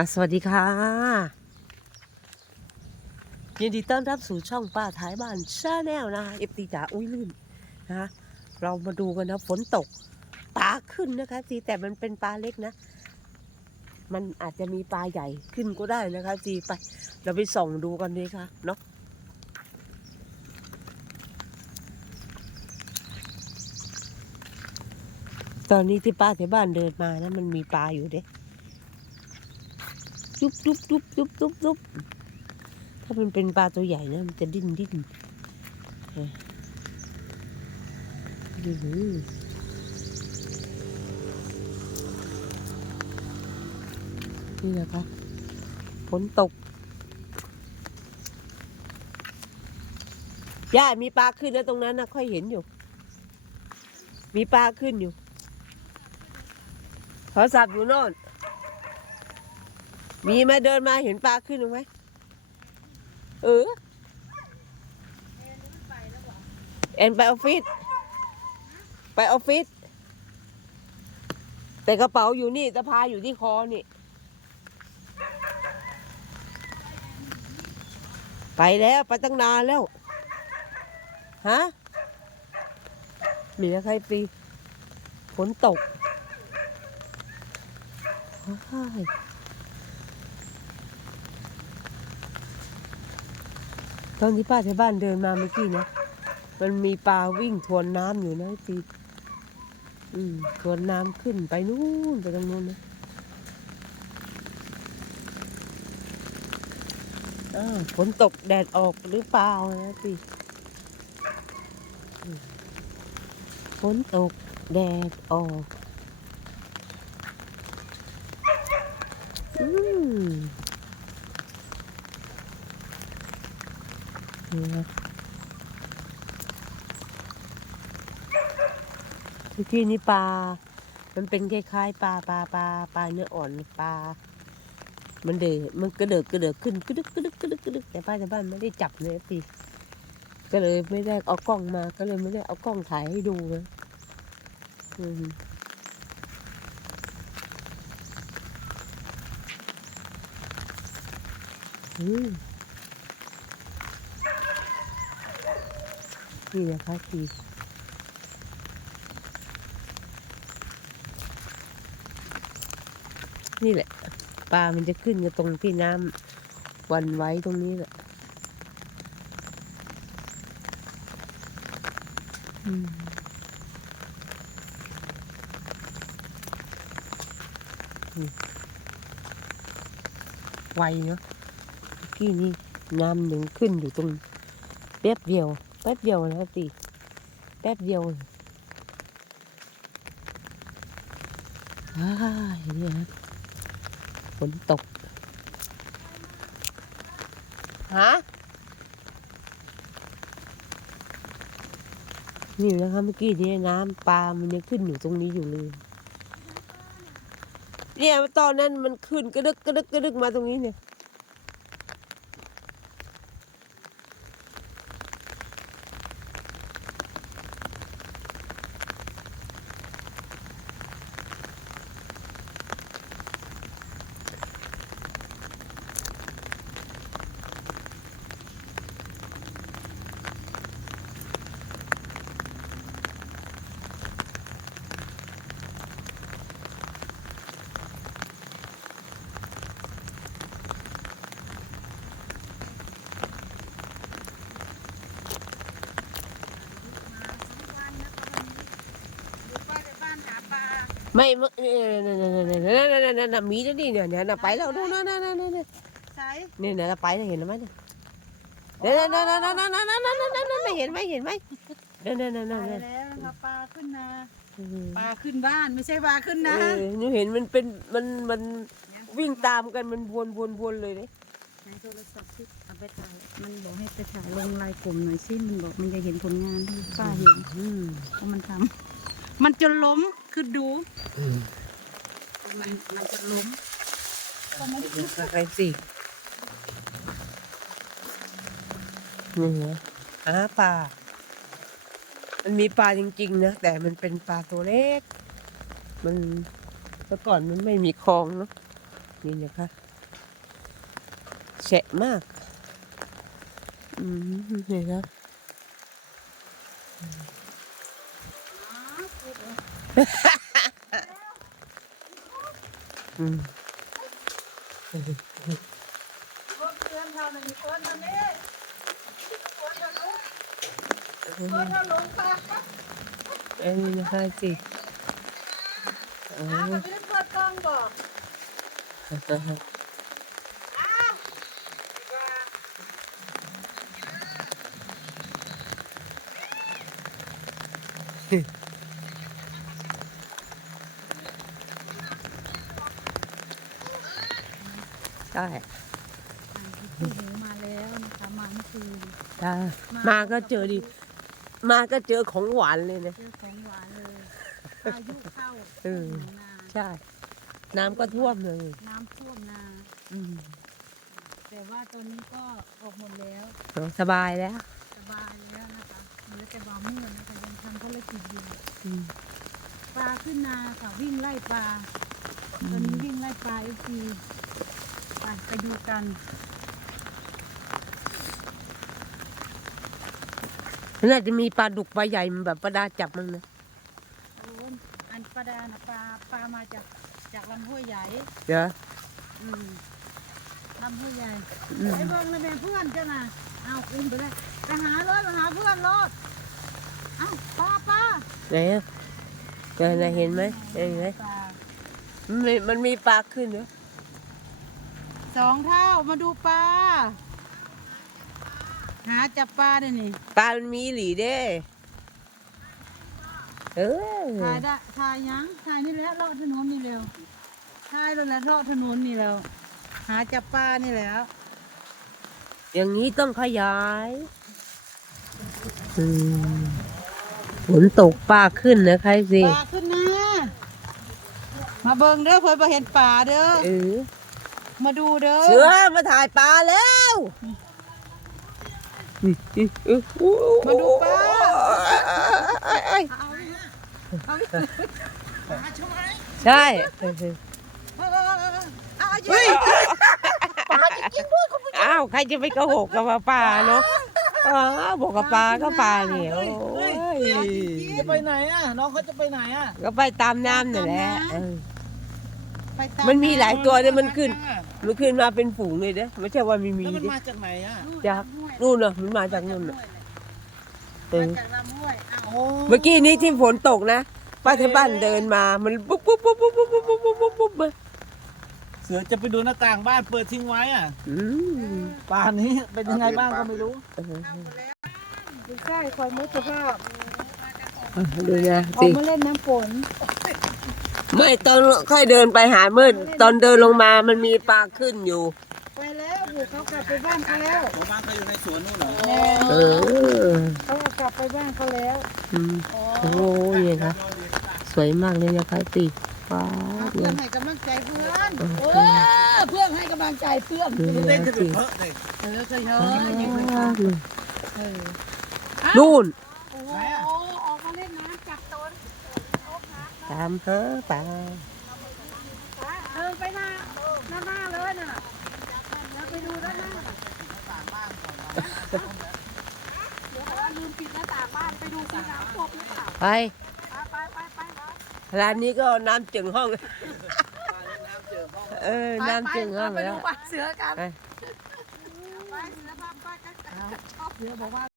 อะสวัสดีค่ะยินดีต้อนรับสู่ช่องป้าท้ายบ้านชาแนลนะคะเอฟตีจ๋าอุ้ยลื่นนะคะเรามาดูกันนะฝนตกปลาขึ้นนะคะจีแต่มันเป็นปลาเล็กนะ มันอาจจะมีปลาใหญ่ขึ้นก็ได้นะคะจีไป เราไปส่องดูกันดีค่ะเนาะตอนนี้ที่ป้าที่บ้านเดินมานะมันมีปลาอยู่เด้ จุ๊บจุ๊บจุ๊บจุ๊บจุ๊บจุ๊บถ้ามันเป็นปลาตัวใหญ่นะมันจะดิ้นดิ้นเออดูนี่นะคะฝนตกย่ามีปลาขึ้นแล้วตรงนั้นนะค่อยเห็นอยู่ มีปลาขึ้นอยู่โทรศัพท์อยู่โน่น มีไหมเดินมาเห็นปลาขึ้นหรือไหมเออแอนไปออฟฟิศไปออฟฟิศแต่กระเป๋าอยู่นี่สะพายอยู่ที่คอนี่ ไปแล้วไปตั้งนานแล้ว ฮะ มีอะไรใครปีฝนตกว้า ตอนที่ป้าที่บ้านเดินมาเมื่อกี้นะมันมีปลาวิ่งทวนน้ำอยู่นะปีอืมทวนน้ำขึ้นไปนู่นไปตรงนู้นนะอ้าฝนตกแดดออกหรือเปล่านะปีฝนตกแดดออกอืม นี่นะเมื่อกี้นี้ปลา มันเป็นคล้ายๆปลาปลาปลาปลาเนื้ออ่อนปลา มันเดือมันกระเดิกกระเดิกขึ้นกระดึกกระดึกกระดึกกระดึกแต่ป้าชาวบ้านไม่ได้จับเลยพี่ก็เลยไม่ได้เอากล้องมา ก็เลยไม่ได้เอากล้องถ่ายให้ดูนะอืมอืม นี่นะคะพี่นี่แหละปลา มันจะขึ้นกับตรงที่น้ำวันไว้ตรงนี้แหละไวเนาะกี้นี่น้ำหนึ่งขึ้นอยู่ตรงแป๊บเดียว แป๊บเดียวนะตีแป๊บเดียวว้ายเนี่ยนะฝนตกฮะนี่นะคะเมื่อกี้นี้น้ำปลามันยังขึ้นอยู่ตรงนี้อยู่เลยเนี่ยตอนนั้นมันขึ้นกระดึกกระดึกกระดึกมาตรงนี้เนี่ย ไม่ไม่เนี่ยเนี่ยเนี่ยเนี่ยเนี่ยเนี่ยเนี่ยเนี่ยมีแล้วนี่เนี่ยเนี่ยเนี่ยไปแล้วดูนะนะนะนะนะใช่นี่เนี่ยไปแล้วเห็นไหมเนี่ยเนี่ยเนี่ยเนี่ยเนี่ยเนี่ยเนี่ยเนี่ยเนี่ยเนี่ยเนี่ยเห็นไหมเห็นไหมเนี่ยเนี่ยเนี่ยไปเนี่ยแล้วนะคะปลาขึ้นนาอืมปลาขึ้นบ้านไม่ใช่ปลาขึ้นเอนาอหนูเห็นมันเป็นมันมันวิ่งตามกันมันวนวนวนเลยเนี่ยในโทรศัพท์ที่เอาไปถ่ายมันบอกให้ไปถ่ายลงไลน์กลุ่มหน่อยสิมันบอกมันจะเห็นผลงานที่ป้าเห็นอืมว่ามันทำ มันจะล้มคือดูมันมันจะล้มก็ไม่ได้ใครสินี่เหรอหาปลา มันมีปลาจริงๆนะแต่มันเป็นปลาตัวเล็ก มันเมื่อก่อนมันไม่มีคลองเนาะนี่นะคะแฉะมาก อืมนี่นะ เอ้ยนี่ห้าสิบอ้าวไม่ได้เปิดกล้องบอก ช่ผู้หญิงมาแล้วนะคะมาเมื่อคืนใช่มาก็เจอดี มาก็เจอของหวานเลยนะ เจอของหวานเลยพายุเข้าเออถึงนาใช่ น้ำก็ท่วมเลย น้ำท่วมนา อืมแต่ว่าตอนนี้ก็ออกหมดแล้วสบายแล้วสบายแล้วนะคะเหลือแต่บ่าวเมื่อนะคะยังทำภารกิจอยู่อืมปลาขึ้นนาค่ะวิ่งไล่ปลาตอนนี้วิ่งไล่ปลาเอฟีไป ไปดูกันน่าจะมีปลาดุกปลาใหญ่มันแบบปลาดาจับมันนะโอ้ยอันปลาดานะปลาปลามาจากจากลำห้วยใหญ่เดี๋ยว อืมลำห้วยใหญ่อืม ไอ้เบิ้งเลยแม่เพื่อนเจ้าน่ะเอาอุ้มไปเลยไปหารถไปหาเพื่อนรถเอ้าป้าป้าไหนอะเจอไหนเห็นไหมเห็นไหมปลามันมีมันมีปลาขึ้นเนอะ สองเท่ามาดูปลาหาจับปลาเดี๋ยวนี้ปลามันมีหลีเด้เออถ่ายได้ถ่ายยังถ่ายนี่แหละเลาะถนนนี่เร็วถ่ายแล้วแหละเลาะถนนนี่แล้วหาจับปลานี่แหล้ว อย่างนี้ต้องขยายอืมฝนตกปลาขึ้นนะใครสิปลาขึ้นนะมาเบิ่งเด้อเพิ่นบ่เห็นปลาเด้อ เออ มาดูเด้อเสือมาถ่ายปลาแล้วอืมอืมอืมอู้มาดูปลาเอ้ยเอาอีกนะเอาอีกมาช่วยใช่เออเออเออเอาอยู่เฮ้ยอ้าวใครจะไปโกหกกับว่าปลาเนาะอ๋อบอกกับปลาก็ปลาเนี่ยโอ้ยจะไปไหนอะน้องเขาจะไปไหนอะก็ไปตามน้ำนี่นแหละเออ ไปตามันมีหลายตัวเนี่ยมันขึ้น มันขึ้นมาเป็นฝูงเลยเด้อไม่ใช่ว่ามีมีแล้วมันเด้มาจากไหนอะจากนู่นน่ะมันมาจากนู่นน่ะ เอมาอจากลำห้วยเอาโอ้เมื่อกี้นี้ที่ฝนตกนะป้าที่บ้านเดินมามันปุ๊บปุ๊บปุ๊บปุ๊บปุ๊บปุ๊บปุ๊บปุ๊บปุ๊บมาเสือจะไปดูหน้าต่างบ้านเปิดทิ้งไว้อะอืมป่านนี้เป็นยังไงบ้างก็ไม่รู้เออดูใช่คอยมุดสภาพดูนะออสิกมาเล่นน้ำฝน ไม่ตอนค่อยเดินไปหาเมื่อตอนเดินลงมามันมีปลาขึ้นอยู่ ไปแล้วบุกเขากลับไปบ้านเขาแล้วผมบ้านเขาอยู่ในสวนนู่นเหรอแน่เออเขาก็กลับไปบ้านเขาแล้วอืมโอ้ยเนี่ยนะสวยมากเลยนะคะสิว้าเอาวเพื่เนี่อนยให้กำลังใจเพื่อนโอเอเคอเพื่อนให้กำลังใจเพื่อนดูเล่นนะกันสิเถอะเลยเออเคยเฮ้ยอยู่เคยว้าวเออนู่นโอ้โหออกมาเล่นน้ำจากต้น ตามหาปลาเออไปหน้าหน้าหน้าเลยน่ะแล้วไปดูด้านหน้าเดี๋ยวว่าลืมปิดหน้าต่างบ้านไปดูสิน้ำท่วมหรือเปล่าไปไปไปไปไปร้านนี้ก็น้ำจึงห้อง เออ น้ำจึงห้องไปแล้ดูว ปลาเสือกันไปเสือพาไปกันชอบเสือบอกว่า